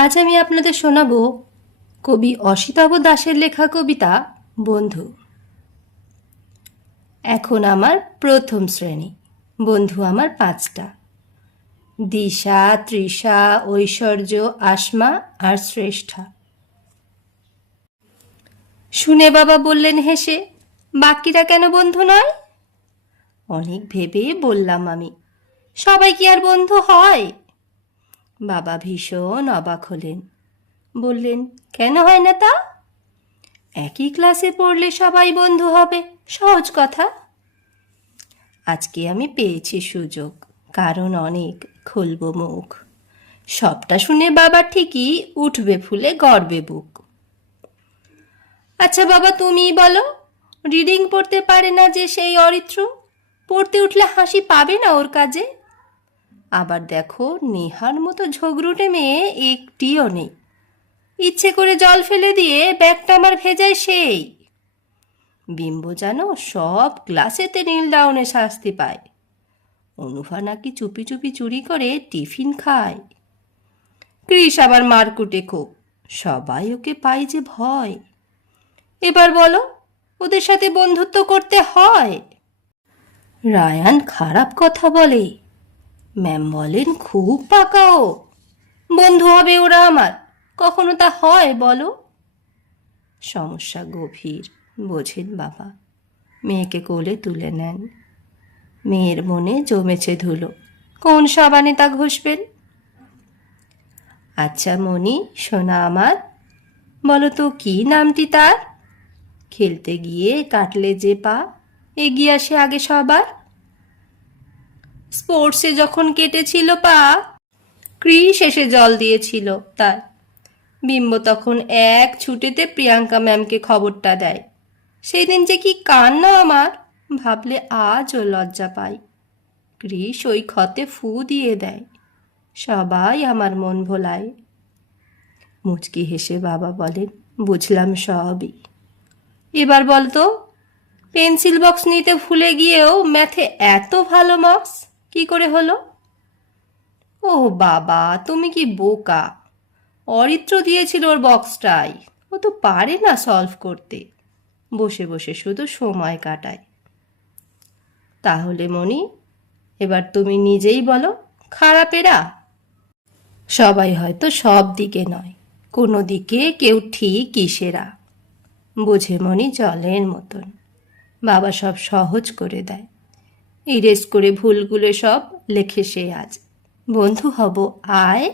আজ আমি আপনাদের শোনাব কবি অসিতাভ দাশের লেখা কবিতা বন্ধু। এখন আমার প্রথম শ্রেণী, বন্ধু আমার 5টা: দিশা, তৃষা, ঐশ্বর্য, আসমা আর শ্রেষ্ঠা। শুনে বাবা বললেন হেসে, বাকিরা কেন বন্ধু নয়? অনেক ভেবে বললাম আমি, সবাই কি আর বন্ধু হয়? বাবা ভীষণ অবাক হলেন, বললেন, কেন হয় না তা? একই ক্লাসে পড়লে সবাই বন্ধু হবে, সহজ কথা। আজকে আমি পেয়েছি সুযোগ, কারণ অনেক খুলব মুখ। সবটা শুনে বাবা ঠিকই উঠবে ফুলে গর্বে বুক। আচ্ছা বাবা, তুমিই বলো, রিডিং পড়তে পারে না যে সেই অরিত্র, পড়তে উঠলে হাসি পাবে না ওর কাজে? আবার দেখো, নেহার মতো ঝগড়ুটে মেয়ে একটিও নেই, ইচ্ছে করে জল ফেলে দিয়ে ব্যাগটা আমার ভেজায় সেই। বিম্ব জানো সব ক্লাসেতে নীল ডাউনে শাস্তি পায়, অনুভা নাকি চুপি চুপি চুরি করে টিফিন খায়। কৃষ আবার মারকুটে খুব, সবাই ওকে পায় যে ভয়। এবার বলো, ওদের সাথে বন্ধুত্ব করতে হয়? রায়ান খারাপ কথা বলে, ম্যাম বলেন খুব পাকা ও, বন্ধু হবে ওরা আমার, কখনো তা হয় বলো? সমস্যা গভীর, বোঝেন বাবা। মেয়েকে কোলে তুলে নেন। মেয়ের মনে জমেছে ধুলো, কোন সাবানে তা ঘষবেন? আচ্ছা মনি সোনা আমার, বলো তো কি নামটি তার? খেলতে গিয়ে কাটলে যে পা, এগিয়ে আসে আগে সবার। স্পোর্টসে যখন কেটেছিল পা, ক্রিস এসে জল দিয়েছিল তার। বিম্ব তখন এক ছুটেতে প্রিয়াঙ্কা ম্যামকে খবরটা দেয়। সেই দিন যে কি কান্না আমার, ভাবলে আজও লজ্জা পাই। ক্রিস ওই ক্ষতে ফু দিয়ে দেয়, সবাই আমার মন ভোলায়। মুচকি হেসে বাবা বলেন, বুঝলাম সবই। এবার বলতো, পেন্সিল বক্স নিতে ভুলে গিয়েও ম্যাথে এত ভালো মার্কস কি করে হলো? ও বাবা, তুমি কি বোকা! অরিত্র দিয়েছিল ওর বক্সটাই, ও তো পারে না সলভ করতে, বসে বসে শুধু সময় কাটায়। তাহলে মনি, এবার তুমি নিজেই বলো, খারাপেরা? সবাই হয়তো সব দিকে নয়, কোনো দিকে কেউ ঠিকই সেরা। বোঝে মনি জলের মতন, বাবা সব সহজ করে দেয়। ইরেজ করে ভুলগুলো সব লেখে সে আজ, বন্ধু হব আয়।